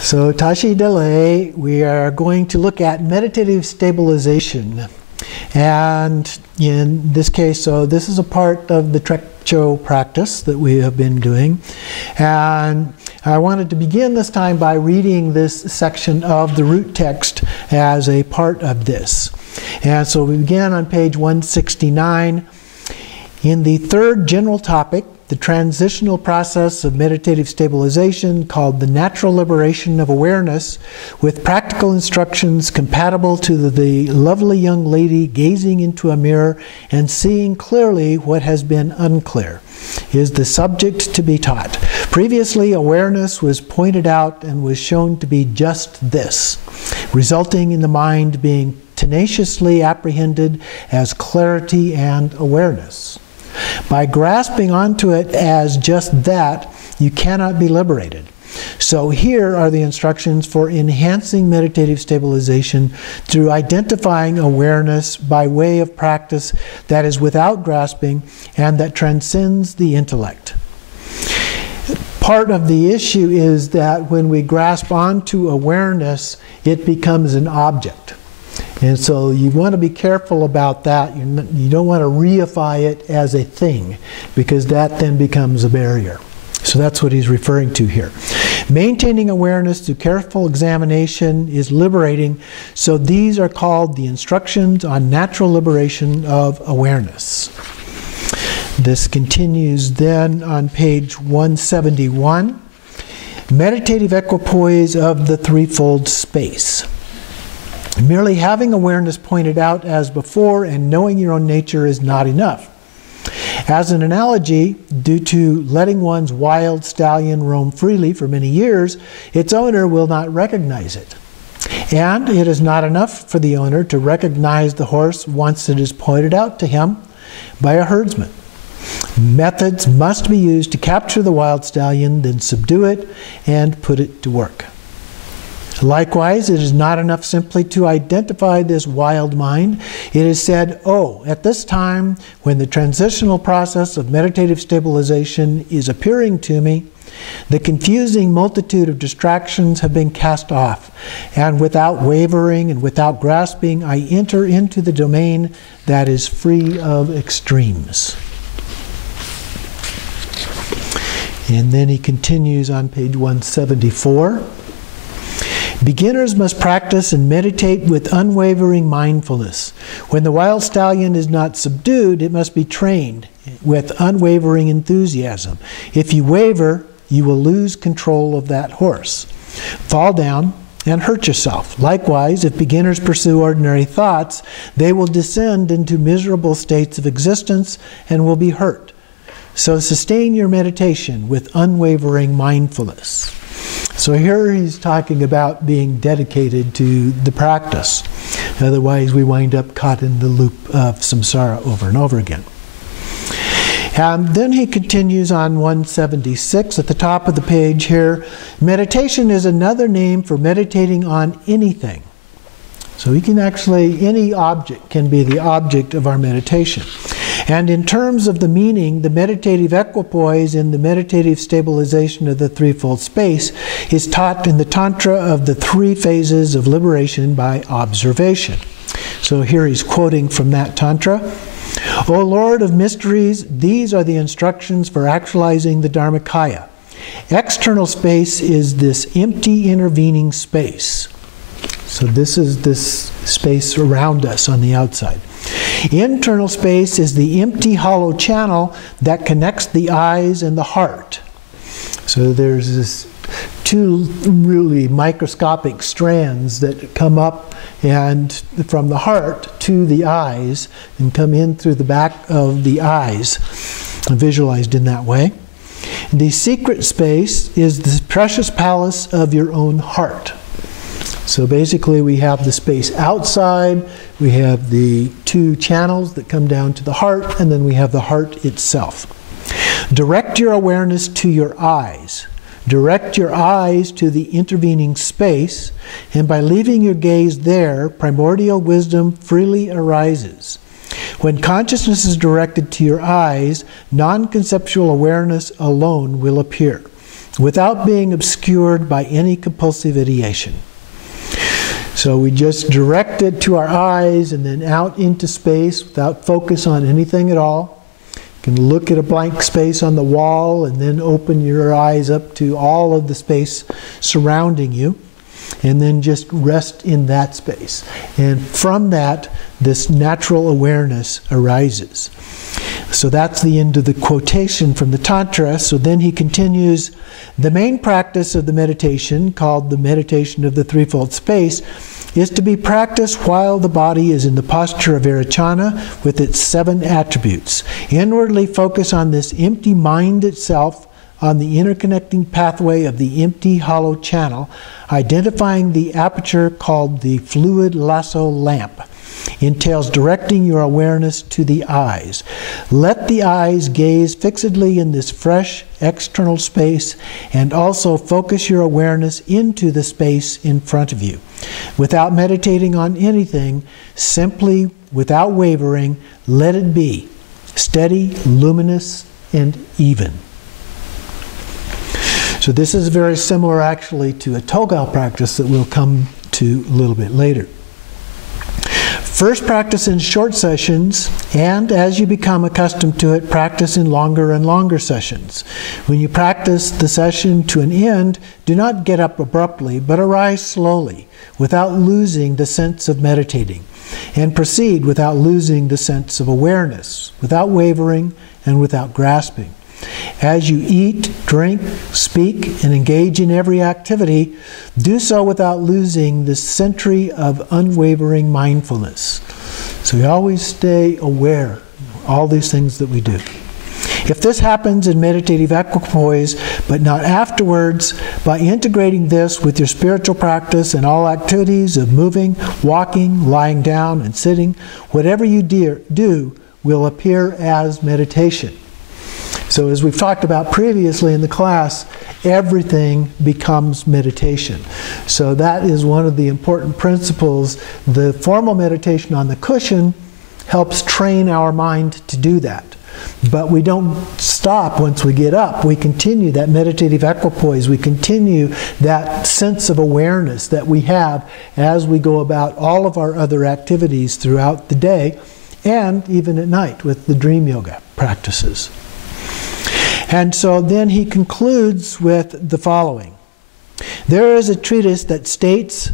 So Tashi Delay, we are going to look at meditative stabilization. And in this case, so this is a part of the trekcho practice that we have been doing. And I wanted to begin this time by reading this section of the root text as a part of this. And so we begin on page 169. In the third general topic, the transitional process of meditative stabilization called the natural liberation of awareness, with practical instructions compatible to the lovely young lady gazing into a mirror and seeing clearly what has been unclear, is the subject to be taught. Previously, awareness was pointed out and was shown to be just this, resulting in the mind being tenaciously apprehended as clarity and awareness. By grasping onto it as just that, you cannot be liberated. So here are the instructions for enhancing meditative stabilization through identifying awareness by way of practice that is without grasping and that transcends the intellect. Part of the issue is that when we grasp onto awareness, it becomes an object. And so you want to be careful about that. You don't want to reify it as a thing, because that then becomes a barrier. So that's what he's referring to here. Maintaining awareness through careful examination is liberating, so these are called the instructions on natural liberation of awareness. This continues then on page 171. Meditative equipoise of the threefold space. Merely having awareness pointed out as before and knowing your own nature is not enough. As an analogy, due to letting one's wild stallion roam freely for many years, its owner will not recognize it. And it is not enough for the owner to recognize the horse once it is pointed out to him by a herdsman. Methods must be used to capture the wild stallion, then subdue it and put it to work. Likewise, it is not enough simply to identify this wild mind. It is said, oh, at this time, when the transitional process of meditative stabilization is appearing to me, the confusing multitude of distractions have been cast off, and without wavering and without grasping, I enter into the domain that is free of extremes. And then he continues on page 174. Beginners must practice and meditate with unwavering mindfulness. When the wild stallion is not subdued, it must be trained with unwavering enthusiasm. If you waver, you will lose control of that horse, fall down, and hurt yourself. Likewise, if beginners pursue ordinary thoughts, they will descend into miserable states of existence and will be hurt. So sustain your meditation with unwavering mindfulness. So here he's talking about being dedicated to the practice. Otherwise, we wind up caught in the loop of samsara over and over again. And then he continues on 176 at the top of the page here. Meditation is another name for meditating on anything. So we can actually, any object can be the object of our meditation. And in terms of the meaning, the meditative equipoise in the meditative stabilization of the threefold space is taught in the Tantra of the three phases of liberation by observation. So here he's quoting from that Tantra. O Lord of mysteries, these are the instructions for actualizing the Dharmakaya. External space is this empty intervening space. So this is this space around us on the outside. Internal space is the empty hollow channel that connects the eyes and the heart. So there's this two really microscopic strands that come up and from the heart to the eyes and come in through the back of the eyes, visualized in that way. The secret space is the precious palace of your own heart. So basically we have the space outside, we have the two channels that come down to the heart, and then we have the heart itself. Direct your awareness to your eyes. Direct your eyes to the intervening space, and by leaving your gaze there, primordial wisdom freely arises. When consciousness is directed to your eyes, non-conceptual awareness alone will appear. without being obscured by any compulsive ideation. So we just direct it to our eyes and then out into space without focus on anything at all. You can look at a blank space on the wall and then open your eyes up to all of the space surrounding you, and then just rest in that space. And from that, this natural awareness arises. So that's the end of the quotation from the Tantra. So then he continues, the main practice of the meditation, called the meditation of the threefold space, is to be practiced while the body is in the posture of Vairochana with its 7 attributes. Inwardly focus on this empty mind itself, on the interconnecting pathway of the empty hollow channel, identifying the aperture called the fluid lasso lamp. Entails directing your awareness to the eyes. Let the eyes gaze fixedly in this fresh external space, and also focus your awareness into the space in front of you. Without meditating on anything, simply, without wavering, let it be steady, luminous, and even. So this is very similar actually to a Togal practice that we'll come to a little bit later. First practice in short sessions, and as you become accustomed to it, practice in longer and longer sessions. When you practice the session to an end, do not get up abruptly, but arise slowly, without losing the sense of meditating, and proceed without losing the sense of awareness, without wavering and without grasping. As you eat, drink, speak, and engage in every activity, do so without losing the sentry of unwavering mindfulness. So we always stay aware of all these things that we do. If this happens in meditative equipoise, but not afterwards, by integrating this with your spiritual practice and all activities of moving, walking, lying down, and sitting, whatever you do will appear as meditation. So as we've talked about previously in the class, everything becomes meditation. So that is one of the important principles. The formal meditation on the cushion helps train our mind to do that. But we don't stop once we get up. We continue that meditative equipoise. We continue that sense of awareness that we have as we go about all of our other activities throughout the day, and even at night with the dream yoga practices. And so then he concludes with the following. There is a treatise that states,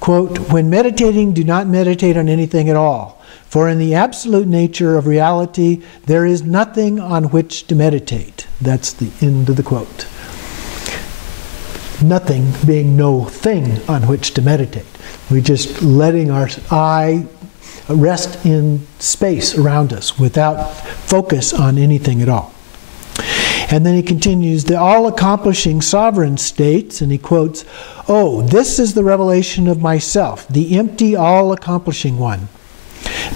quote, when meditating, do not meditate on anything at all, for in the absolute nature of reality, there is nothing on which to meditate. That's the end of the quote. Nothing being no thing on which to meditate. We're just letting our eye rest in space around us without focus on anything at all. And then he continues, the all-accomplishing sovereign states, and he quotes, oh, this is the revelation of myself, the empty all-accomplishing one.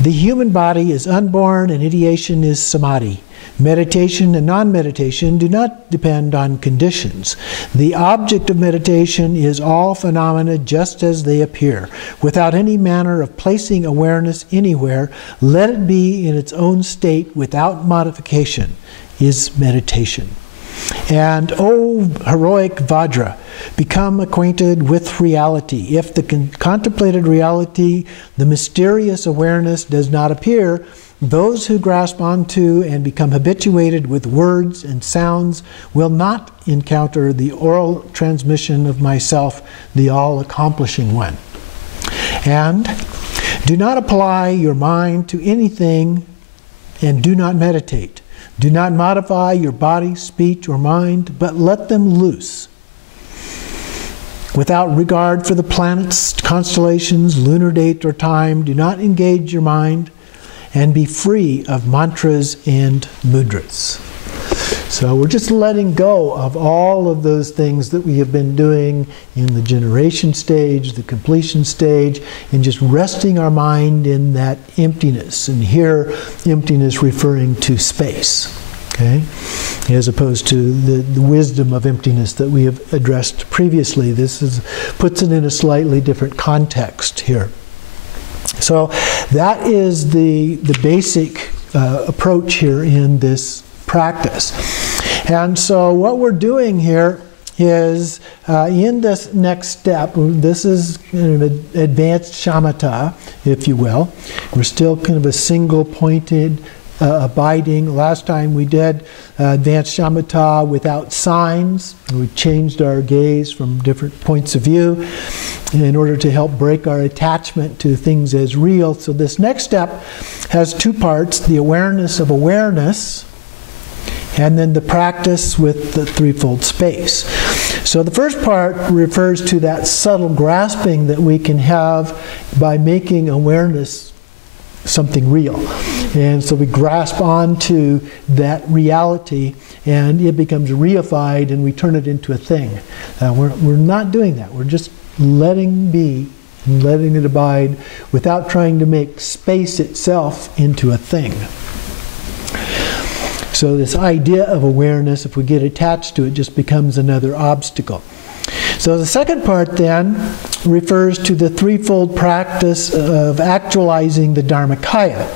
The human body is unborn and ideation is samadhi. Meditation and non-meditation do not depend on conditions. The object of meditation is all phenomena just as they appear, without any manner of placing awareness anywhere. Let it be in its own state without modification is meditation. And, O heroic Vajra, become acquainted with reality. If the contemplated reality, the mysterious awareness, does not appear, those who grasp onto and become habituated with words and sounds will not encounter the oral transmission of myself, the all-accomplishing one. And do not apply your mind to anything and do not meditate. Do not modify your body, speech, or mind, but let them loose. Without regard for the planets, constellations, lunar date, or time, do not engage your mind and be free of mantras and mudras. So we're just letting go of all of those things that we have been doing in the generation stage, the completion stage, and just resting our mind in that emptiness. And here, emptiness referring to space, okay? As opposed to the wisdom of emptiness that we have addressed previously. This puts it in a slightly different context here. So that is the basic approach here in this practice. And so what we're doing here is in this next step, this is kind of an advanced shamatha, if you will. We're still kind of a single-pointed abiding. Last time we did advanced shamatha without signs. We changed our gaze from different points of view in order to help break our attachment to things as real. So this next step has two parts: the awareness of awareness, and then the practice with the threefold space. So the first part refers to that subtle grasping that we can have by making awareness something real. And so we grasp onto that reality and it becomes reified and we turn it into a thing. We're not doing that. We're just letting be and letting it abide without trying to make space itself into a thing. So this idea of awareness, if we get attached to it, just becomes another obstacle. So the second part then refers to the threefold practice of actualizing the Dharmakaya.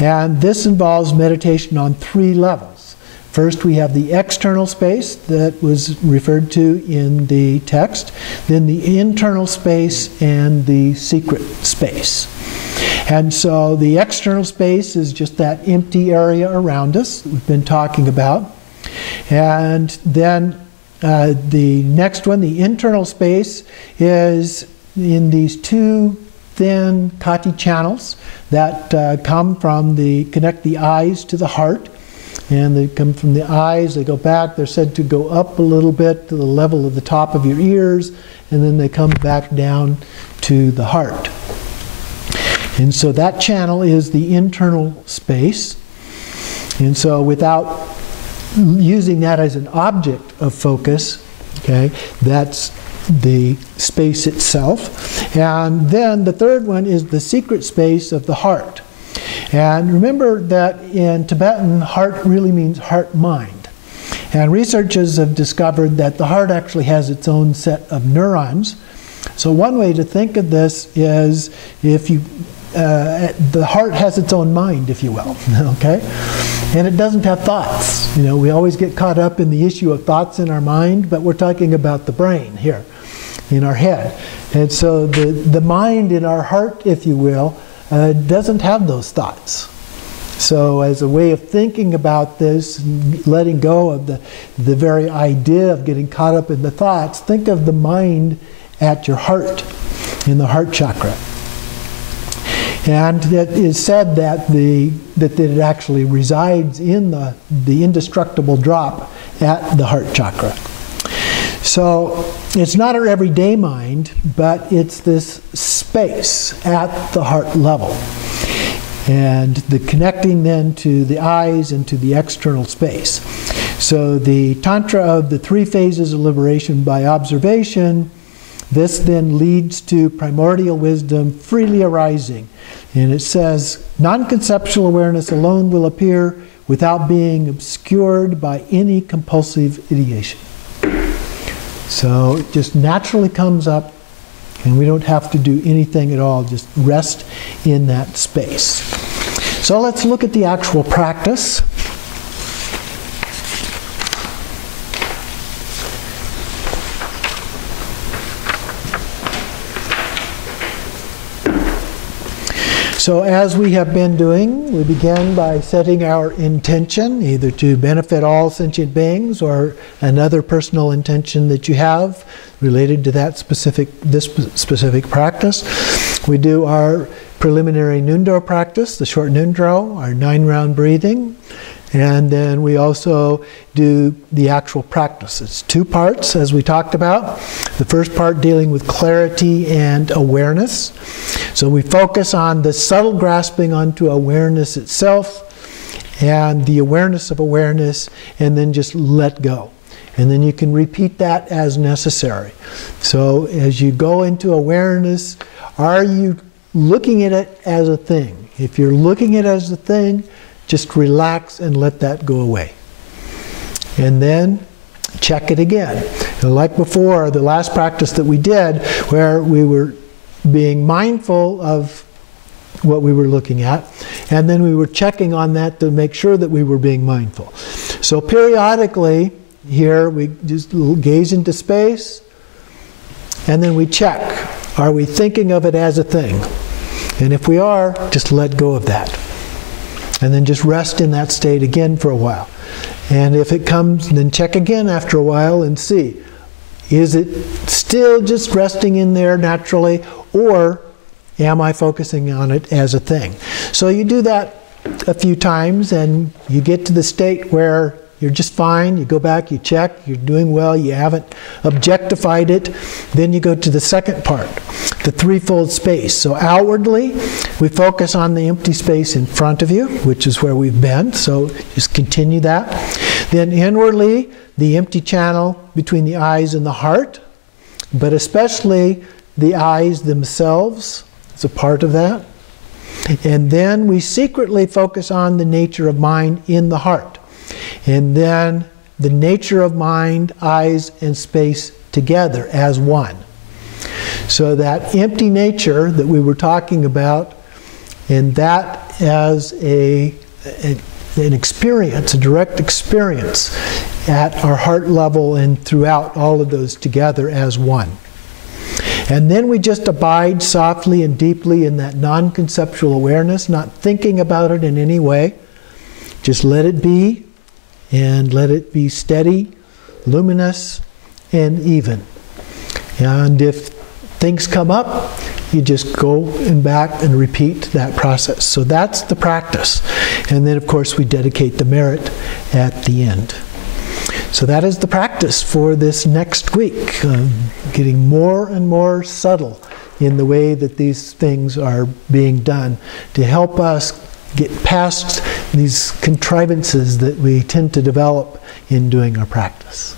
And this involves meditation on three levels. First, we have the external space that was referred to in the text, then the internal space, and the secret space. And so the external space is just that empty area around us that we've been talking about. And then the next one, the internal space, is in these two thin kati channels that connect the eyes to the heart. And they come from the eyes, they go back, they're said to go up a little bit to the level of the top of your ears, and then they come back down to the heart. And so that channel is the internal space. And so without using that as an object of focus, okay, that's the space itself. And then the third one is the secret space of the heart. And remember that in Tibetan, heart really means heart-mind. And researchers have discovered that the heart actually has its own set of neurons. So one way to think of this is if you the heart has its own mind, if you will, okay? And it doesn't have thoughts. You know, we always get caught up in the issue of thoughts in our mind, but we're talking about the brain here, in our head. And so the mind in our heart, if you will, doesn't have those thoughts. So as a way of thinking about this, letting go of the very idea of getting caught up in the thoughts, think of the mind at your heart, in the heart chakra. And it is said that it actually resides in the indestructible drop at the heart chakra. So it's not our everyday mind, but it's this space at the heart level. And the connecting then to the eyes and to the external space. So the Tantra of the three phases of liberation by observation, this then leads to primordial wisdom freely arising. And it says, non-conceptual awareness alone will appear without being obscured by any compulsive ideation. So it just naturally comes up and we don't have to do anything at all, just rest in that space. So let's look at the actual practice. So as we have been doing, we begin by setting our intention, either to benefit all sentient beings or another personal intention that you have related to this specific practice. We do our preliminary Nundo practice, the short Nundo, our 9-round breathing. And then we also do the actual practice. It's two parts, as we talked about. The first part dealing with clarity and awareness. So we focus on the subtle grasping onto awareness itself and the awareness of awareness, and then just let go. And then you can repeat that as necessary. So as you go into awareness, are you looking at it as a thing? If you're looking at it as a thing, just relax and let that go away. And then check it again. And like before, the last practice that we did, where we were being mindful of what we were looking at, and then we were checking on that to make sure that we were being mindful. So periodically, here we just gaze into space, and then we check. Are we thinking of it as a thing? And if we are, just let go of that. And then just rest in that state again for a while. And if it comes, then check again after a while and see. Is it still just resting in there naturally, or am I focusing on it as a thing? So you do that a few times and you get to the state where you're just fine. You go back, you check, you're doing well, you haven't objectified it. Then you go to the second part, the threefold space. So outwardly, we focus on the empty space in front of you, which is where we've been. So just continue that. Then inwardly, the empty channel between the eyes and the heart, but especially the eyes themselves is a part of that. And then we secretly focus on the nature of mind in the heart. And then the nature of mind, eyes, and space together as one. So that empty nature that we were talking about, and that as an experience, a direct experience at our heart level and throughout all of those together as one. And then we just abide softly and deeply in that non-conceptual awareness, not thinking about it in any way. Just let it be, and let it be steady, luminous, and even. And if things come up, you just go and back and repeat that process. So that's the practice. And then, of course, we dedicate the merit at the end. So that is the practice for this next week, getting more and more subtle in the way that these things are being done to help us get past these contrivances that we tend to develop in doing our practice.